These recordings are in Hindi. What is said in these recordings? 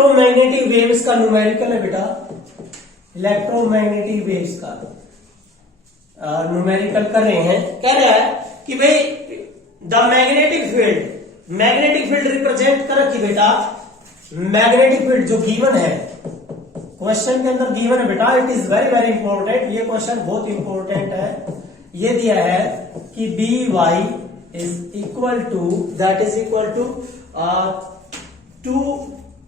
इलेक्ट्रोमैग्नेटिक वेव्स का न्यूमेरिकल है बेटा, इलेक्ट्रोमैग्नेटिक वेव्स का न्यूमेरिकल कर रहे हैं। कह रहा है कि भाई द मैग्नेटिक फील्ड रिप्रेजेंट कर रखी बेटा, मैग्नेटिक फील्ड जो गिवन है क्वेश्चन के अंदर गिवन है बेटा, it is very very important, ये क्वेश्चन बहुत इंपॉर्टेंट है। ये दिया है कि B Y is equal to, that is equal to 2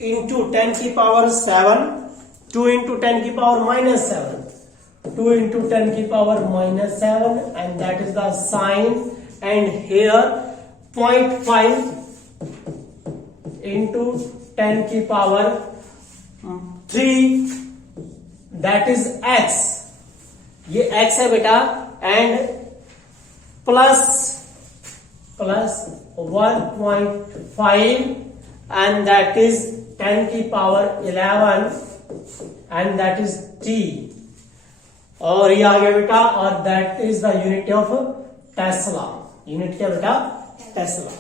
into 10 की पावर 7, 2 इंटू 10 की पावर माइनस 7, 2 इंटू 10 की power minus 7, and that is the sine, and here 0.5 into 10 की पावर 3, दैट इज x, ये x है बेटा, and plus 1.5 and that is 10 की power 11 and that is t, और ये आ गया बेटा, और that is the unit of tesla, unit क्या बेटा, टेस्ला।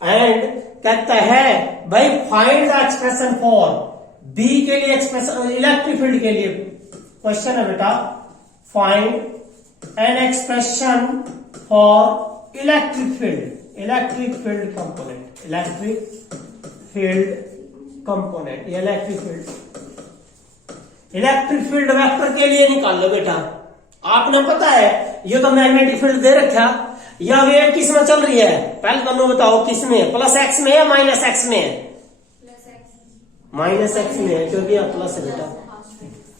एंड कहता है भाई find the expression for B के लिए, एक्सप्रेशन इलेक्ट्रिक फील्ड के लिए क्वेश्चन है बेटा, find an expression for electric field component, electric field vector के लिए निकाल लो बेटा। आपने पता है ये तो मैग्नेटिक फील्ड दे रखा, या वेव किस में चल रही है, पहले दोनों बताओ किस में, प्लस एक्स में या माइनस एक्स में? माइनस एक्स में है, क्योंकि यहाँ प्लस है बेटा।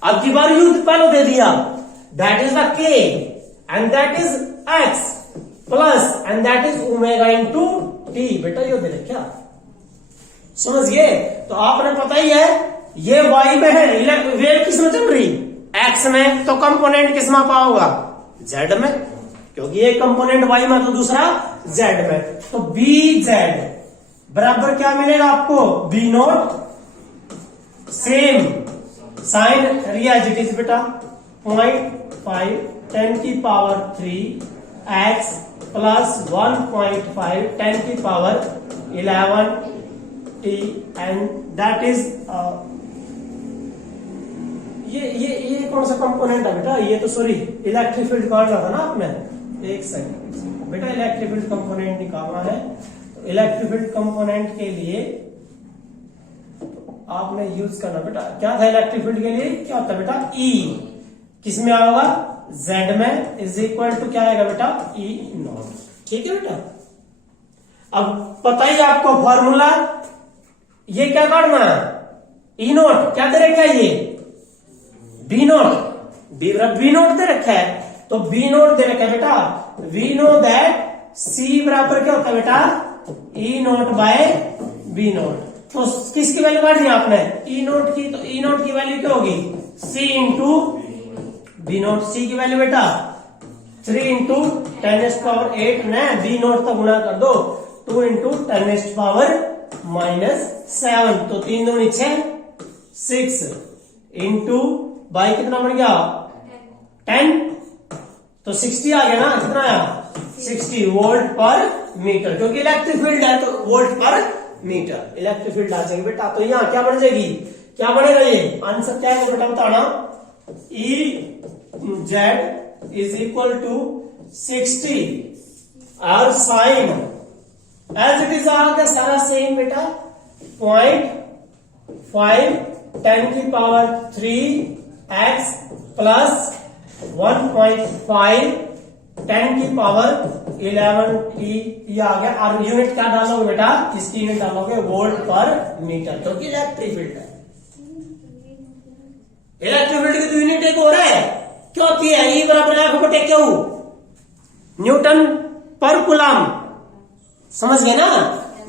अब की बार युद्ध पहले दे दिया, दैट इज द के and that is x plus and that is omega into T, बेटा ये दे रखा, समझिए। तो आपने पता ही है ये वाई में है, वेव किस में चल रही, एक्स में, तो कंपोनेंट किस में पाओगा, जेड में, क्योंकि एक कंपोनेंट वाई में तो दूसरा जेड में। तो बी जेड बराबर क्या मिलेगा आपको, बी नॉट, सेम साइन रियाज इट इज बेटा 0.5 10 की पावर 3 एक्स प्लस 1.5 10 की power 11 T, and that is ये कौन सा कंपोनेंट है बेटा, ये तो सॉरी इलेक्ट्रिक फील्ड काटना था ना आपने, एक सेकंड बेटा, इलेक्ट्रिक फील्ड कंपोनेंट निकालना है। तो इलेक्ट्रिक फील्ड कंपोनेंट के लिए आपने यूज करना बेटा, क्या था इलेक्ट्रिक फील्ड के लिए, क्या होता है बेटा, E किस में आएगा, Z में, इज इक्वल टू क्या आएगा बेटा, E नॉट, ठीक है बेटा। अब पता ही आपको फॉर्मूला, ये क्या काटना है, E नॉट, क्या दे रखा है ये, बी नोट दे रखा है, तो बी नोट दे रखा है बेटा, वी नो दैट सी बराबर क्या होता है बेटा, ई नोट बाय बी नोट। तो किसकी वैल्यू काटनी है आपने, ई नोट की, तो ई नोट की वैल्यू क्या होगी, सी इंटू बी नोट, सी की वैल्यू बेटा 3 इंटू 10⁻8 न, बी नोट तो गुणा कर दो 2 इंटू 10⁻⁻7, तो 3 दूनी 6 6 इंटू बाई कितना बन गया 10, तो 60 आ गया ना, कितना आया 60 वोल्ट पर मीटर, क्योंकि इलेक्ट्रिक फील्ड है तो वोल्ट पर मीटर इलेक्ट्रिक फील्ड आ जाएगी बेटा। तो यहाँ क्या बन जाएगी, क्या बनेगा, ये आंसर क्या है बेटा बताना, E Z is equal to 60 और साइन एज इट इज आ गया सारा सेम बेटा, 0.5 10 की पावर 3 एक्स प्लस 1.5 10 की पावर 11 टी, ये आ गया। और यूनिट क्या डालोगे बेटा, इसकी यूनिट डालोगे वोल्ट पर मीटर, क्योंकि इलेक्ट्रिक फील्ड है। इलेक्ट्रिक फील्ड की तो यूनिट एक और है, क्या होती है, ई बराबर F बटे क्यू, न्यूटन पर कूलम, समझ गए ना,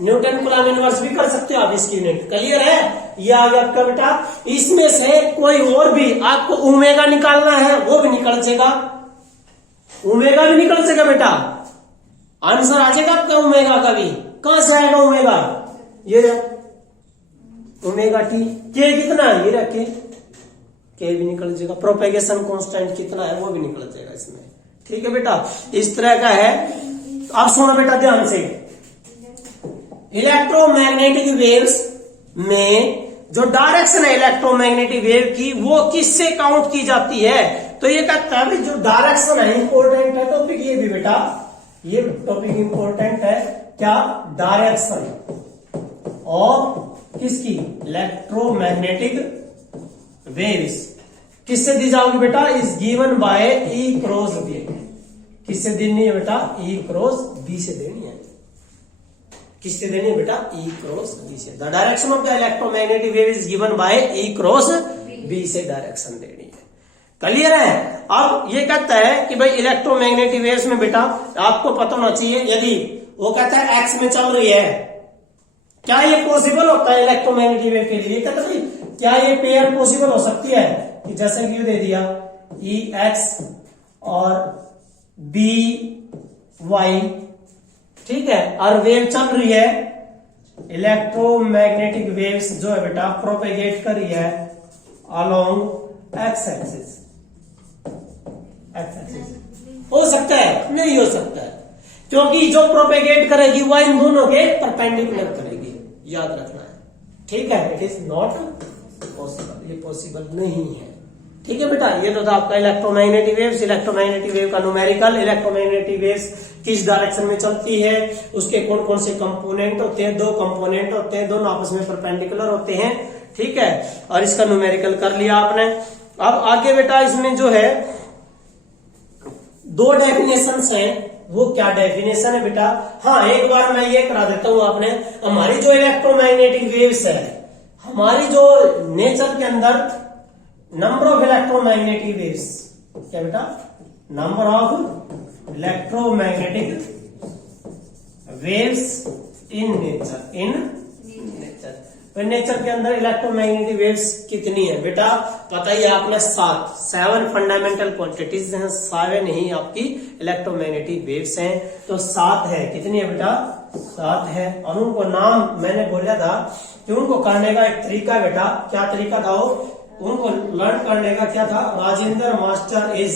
न्यूटन कूलम इनवर्स भी कर सकते हो आप, इसकी यूनिट क्लियर है। ये आ गया आपका बेटा, इसमें से कोई और भी आपको ओमेगा निकालना है, वो भी निकल जाएगा, ओमेगा भी निकल जाएगा बेटा, आंसर आ जाएगा आपका ओमेगा का भी। कहां से आएगा ओमेगा, ये ओमेगा टी, के कितना है, ये रखे के भी निकल जाएगा, प्रोपेगेशन कांस्टेंट कितना है वो भी निकल जाएगा इसमें, ठीक है बेटा, इस तरह का है। अब सुनो बेटा ध्यान से, इलेक्ट्रोमैग्नेटिक वेव्स में जो डायरेक्शन है इलेक्ट्रोमैग्नेटिक वेव की वो किससे काउंट की जाती है? तो ये कहता है जो डायरेक्शन है इंपॉर्टेंट है टॉपिक, ये भी बेटा ये टॉपिक इंपॉर्टेंट है। क्या? डायरेक्शन ऑफ किसकी? इलेक्ट्रोमैग्नेटिक वेव्स किससे दी जाओगी बेटा? Is given by E cross B. किससे देनी है बेटा? ई क्रॉस बी से देनी है। किससे देनी है बेटा? ई क्रॉस बी से। The direction of the electromagnetic wave is given by E cross B से डायरेक्शन देनी है। क्लियर है? अब ये कहता है कि भाई इलेक्ट्रोमैग्नेटिक वेव्स में बेटा आपको पता होना चाहिए, यदि वो कहता है एक्स में चल रही है, क्या ये पॉसिबल होता है इलेक्ट्रोमैग्नेटिक वेव के लिए? कहता है क्या ये पेयर पॉसिबल हो सकती है कि जैसे कि दे दिया ई एक्स और बी वाई, ठीक है, और वेव चल रही है, इलेक्ट्रोमैग्नेटिक वेव्स जो है बेटा प्रोपेगेट कर रही है अलोंग एक्स एक्सिस। हो सकता है? नहीं हो सकता है, क्योंकि जो प्रोपेगेट करेगी वह इन दोनों के परपेंडिकुलर करेगी, याद रखना है, ठीक है। इट इज नॉट पॉसिबल, ये पॉसिबल नहीं है, ठीक है बेटा। ये तो था आपका इलेक्ट्रोमैग्नेटिक वेव्स। इलेक्ट्रोमैग्नेटिक वेव का न्यूमेरिकल, इलेक्ट्रोमैग्नेटिक वेव्स किस डायरेक्शन में चलती है, उसके कौन कौन से कंपोनेंट होते हैं, 2 कंपोनेंट होते हैं, दोनों आपस में परपेंडिकुलर होते हैं, ठीक है। और इसका न्यूमेरिकल कर लिया आपने। अब आगे बेटा इसमें जो है 2 डेफिनेशंस हैं। वो क्या डेफिनेशन है बेटा? हाँ, एक बार मैं ये करा देता हूं आपने। हमारी जो इलेक्ट्रोमैग्नेटिक वेव्स है, हमारी जो नेचर के अंदर नंबर ऑफ इलेक्ट्रोमैग्नेटिक वेव्स, क्या बेटा? Number of electromagnetic waves in nature, in nature. तो नेचर के अंदर इलेक्ट्रोमैग्नेटिक वेव्स कितनी है बेटा? पता ही आपने 7 फंडामेंटल क्वांटिटीज हैं, 7 ही आपकी इलेक्ट्रोमैग्नेटिक वेव्स हैं। तो 7 है, कितनी है बेटा? 7 है। और उनको नाम मैंने बोला था कि उनको करने का एक तरीका बेटा, क्या तरीका था वो? उनको लर्न करने का क्या था? Rajendra master is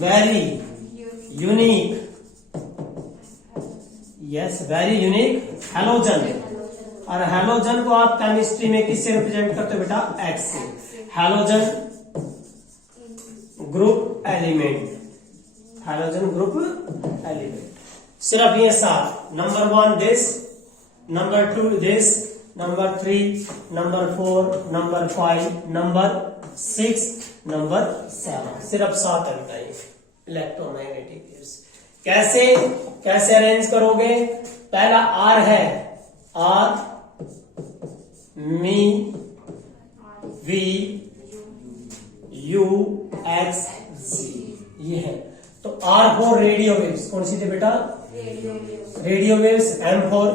very unique, yes very unique halogen. और हैलोजन को आप केमिस्ट्री में किससे रिप्रेजेंट करते हो बेटा? एक्स से। Halogen group element, halogen group element. सिर्फ ये 7, number 1 this, number 2 this, number 3, number 4, number 5, number 6, number 7, सिर्फ 7 है बेटा ये इलेक्ट्रोमैग्नेटिक वेव्स। कैसे अरेंज करोगे? पहला आर है, R M V U X G, ये है। तो आर फॉर रेडियो वेव्स, कौन सी थी बेटा? Radio waves. M for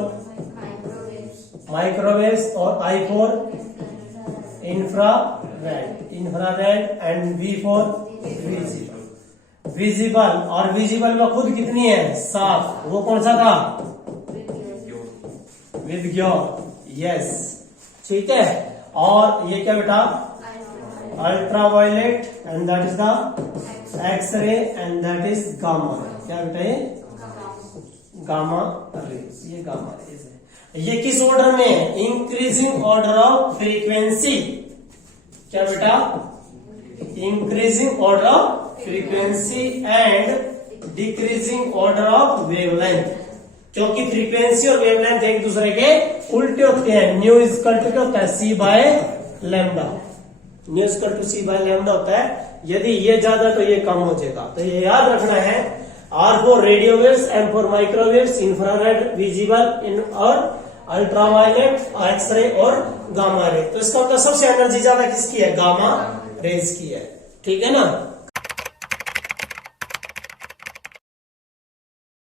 microwaves और I for infrared and V for visible. और विजिबल में खुद कितनी है? 7। वो कौन सा था? विदग्योर, यस, ठीक है। और ये क्या बेटा? Ultraviolet and that is the X-ray and that is gamma. क्या बेटा? ये गामा रेज, ये गामा रेज है। ये किस ऑर्डर में है? Increasing order of frequency. क्या बेटा? Increasing order of frequency and decreasing order of wavelength. क्योंकि फ्रीक्वेंसी और वेवलेंथ एक दूसरे के उल्टे होते हैं। न्यू इक्वल टू क्या होता है? C by lambda. Nu equal to C by lambda होता है। यदि ये ज्यादा तो ये कम हो जाएगा। तो ये याद रखना है। R for radio waves, M for microwaves, infrared, visible और अल्ट्रावायलेट, एक्सरे और गामा रे। तो इसका मतलब सबसे एनर्जी ज्यादा किसकी है? गामा रेज की है, ठीक है ना।